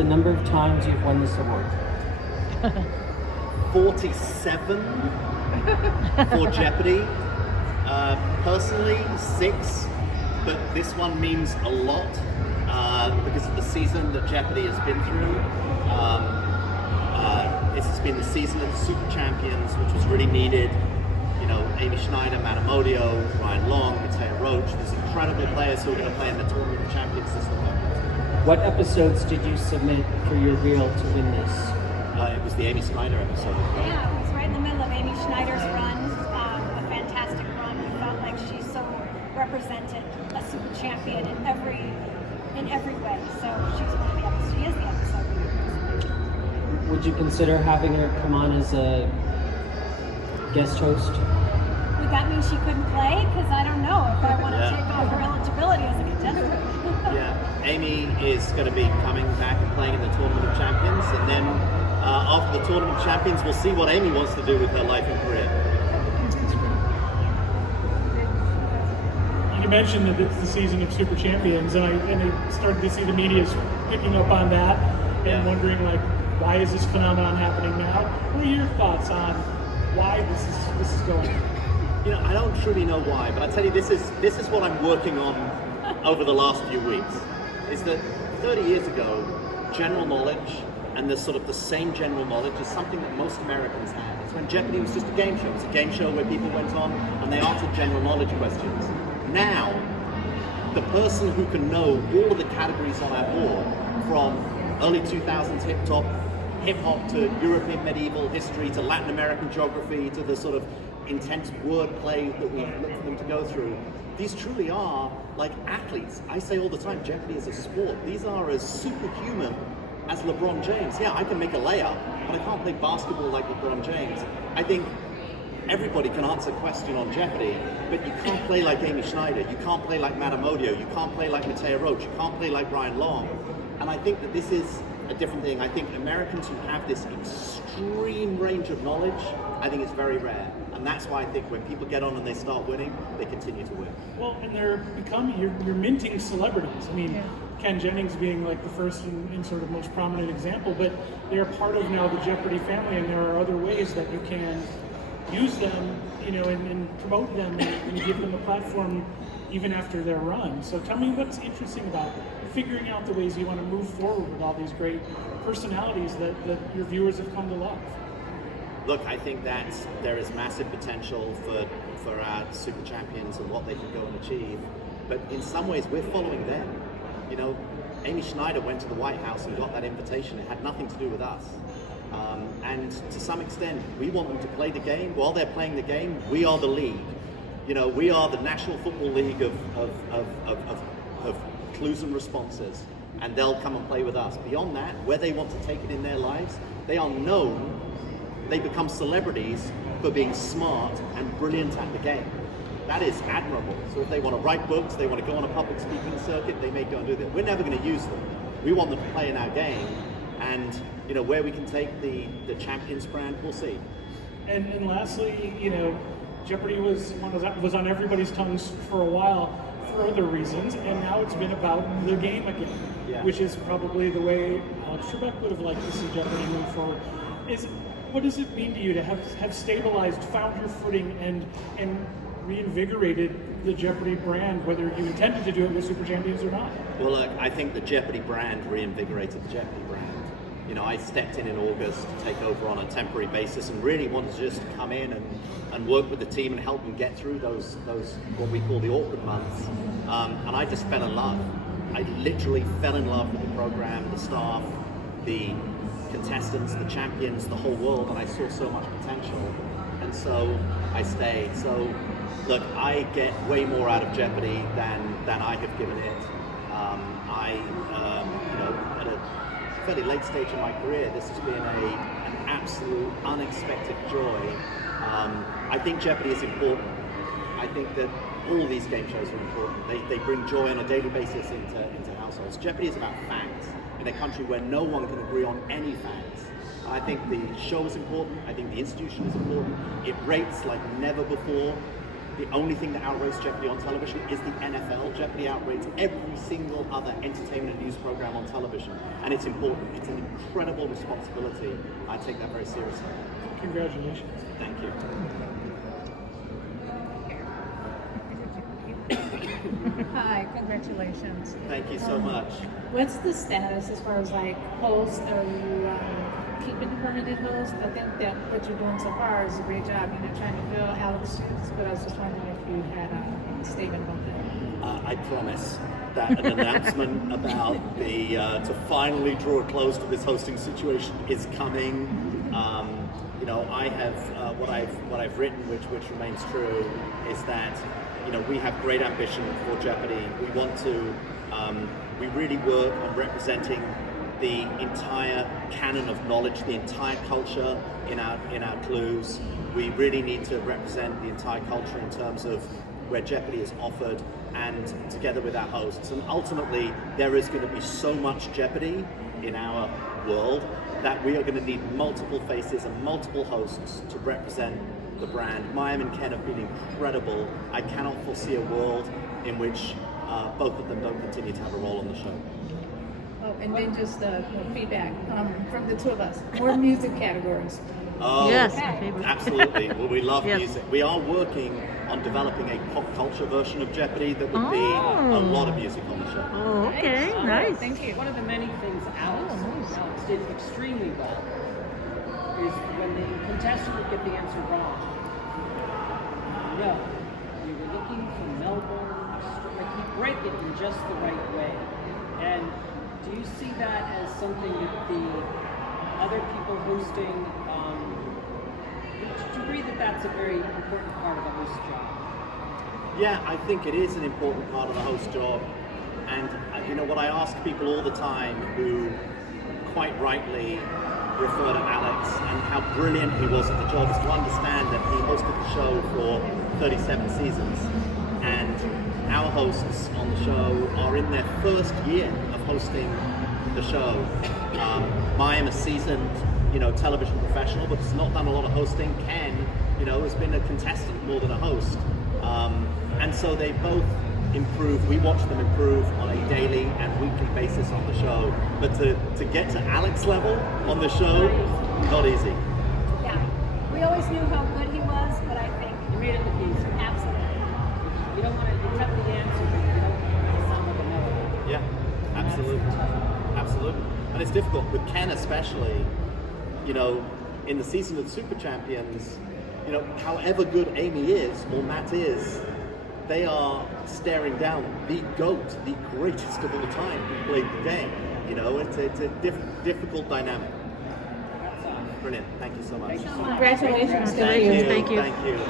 The number of times you've won this award? 47 for Jeopardy. Personally, 6, but this one means a lot because of the season that Jeopardy has been through. This has been the season of the Super Champions, which was really needed. You know, Amy Schneider, Matt Amodio, Ryan Long, Matteo Roach. There's incredible players who are going to play in the Tournament of Champions this November. What episodes did you submit for your reel to win this? It was the Amy Schneider episode. Yeah, it was right in the middle of Amy Schneider's run, a fantastic run. We felt like she so represented a super champion in every way. So she's one of the episodes. She is the episode. Would you consider having her come on as a guest host? Would that mean she couldn't play? Because I don't know if I want to take off her eligibility as a contestant. Yeah, Amy is going to be coming back and playing in the Tournament of Champions, and then after the Tournament of Champions, we'll see what Amy wants to do with her life and career. You mentioned that it's the season of Super Champions, and I started to see the media picking up on that and wondering, like, why is this phenomenon happening now? What are your thoughts on why this is going on? You know, I don't truly know why, but I tell you, this is what I'm working on over the last few weeks. Is that 30 years ago, general knowledge and the same general knowledge is something that most Americans had. It's when Jeopardy was just a game show. It was a game show where people went on and they answered general knowledge questions. Now, the person who can know all of the categories on our board, from early 2000s hip-hop to European medieval history to Latin American geography to the sort of intense wordplay that we look for them to go through, these truly are like athletes. I say all the time, Jeopardy is a sport. These are as superhuman as LeBron James. Yeah, I can make a layup, but I can't play basketball like LeBron James. I think everybody can answer a question on Jeopardy, but you can't play like Amy Schneider, you can't play like Matt Amodio, you can't play like Matteo Roach, you can't play like Ryan Long. And I think that this is a different thing. I think Americans who have this extreme range of knowledge, I think it's very rare. And that's why I think when people get on and they start winning, they continue to win. Well, and you're minting celebrities. I mean, Ken Jennings being like the first and sort of most prominent example, but they're part of now the Jeopardy family, and there are other ways that you can use them, you know, and promote them and give them a platform even after their run. So tell me what's interesting about figuring out the ways you want to move forward with all these great personalities that your viewers have come to love. Look, I think that there is massive potential for our super champions and what they can go and achieve. But in some ways, we're following them. You know, Amy Schneider went to the White House and got that invitation. It had nothing to do with us. And to some extent, we want them to play the game. While they're playing the game, we are the league. You know, we are the National Football League of clues and responses. And they'll come and play with us. Beyond that, where they want to take it in their lives, they are known. They become celebrities for being smart and brilliant at the game. That is admirable. So if they want to write books, they want to go on a public speaking circuit, they may go and do that. We're never going to use them. We want them to play in our game, and you know, where we can take the Champions brand, we'll see. And lastly, you know, Jeopardy was on everybody's tongues for a while for other reasons, and now it's been about the game again, which is probably the way Alex Trebek would have liked to see Jeopardy move forward. What does it mean to you to have stabilized, found your footing, and reinvigorated the Jeopardy brand, whether you intended to do it with Super Champions or not? Well, look, I think the Jeopardy brand reinvigorated the Jeopardy brand. You know, I stepped in August to take over on a temporary basis and really wanted to just come in and work with the team and help them get through those what we call the awkward months. And I just fell in love. I literally fell in love with the program, the staff, the contestants, the champions, the whole world, and I saw so much potential, and so I stayed. So look, I get way more out of Jeopardy than I have given it. You know, at a fairly late stage in my career, this has been an absolute unexpected joy. I think Jeopardy is important. I think that all these game shows are important. They bring joy on a daily basis into households. Jeopardy is about facts in a country where no one can agree on any facts. I think the show is important. I think the institution is important. It rates like never before. The only thing that outrates Jeopardy on television is the NFL. Jeopardy outrates every single other entertainment and news program on television, and it's important. It's an incredible responsibility. I take that very seriously. Congratulations. Thank you. Hi, congratulations. Thank you so much. What's the status as far as like host? Are you keeping the permanent host? I think that what you're doing so far is a great job. You're not trying to fill Alex's shoes, but I was just wondering if you had a statement about that. I promise that an announcement about the to finally draw a close to this hosting situation is coming. You know, I have what I've written, which remains true, is that we have great ambition for Jeopardy. We want to we really work on representing the entire canon of knowledge, the entire culture in our clues. We really need to represent the entire culture in terms of where Jeopardy is offered, and together with our hosts. And ultimately, there is going to be so much Jeopardy in our world that we are going to need multiple faces and multiple hosts to represent the brand. Mayim and Ken have been incredible. I cannot foresee a world in which both of them don't continue to have a role on the show. Oh, and then just feedback from the two of us. More music categories. Oh, Yes, my favorite. absolutely. Well, we love Yes. music. We are working on developing a pop culture version of Jeopardy that would be a lot of music on the show. Oh, okay, nice. Thank you. One of the many things Alex did extremely well is when the contestant would get the answer wrong. No, we were looking for Melbourne. Like he'd break it in just the right way. And do you see that as something that the other people hosting? Do you agree that that's a very important part of the host job? Yeah, I think it is an important part of the host job. And what I ask people all the time who quite rightly refer to Alex and how brilliant he was at the job is to understand that he hosted the show for 37 seasons. And our hosts on the show are in their first year of hosting the show. Mayim, a seasoned television professional, but has not done a lot of hosting. Ken, has been a contestant more than a host. And so they both improve. We watch them improve on a daily and weekly basis on the show. But to get to Alex level on the show, not easy. Yeah, we always knew how good he was, but I think You made it look easy. absolutely. You don't want to cut the answer, but you don't want to sound like a no. Yeah, absolutely. Absolutely. And it's difficult with Ken especially, in the season of the Super Champions, however good Amy is or Matt is, they are staring down the GOAT, the greatest of all time who played the game. It's a difficult dynamic. Brilliant. Thank you so much. Congratulations. Thank you. Thank you. Thank you.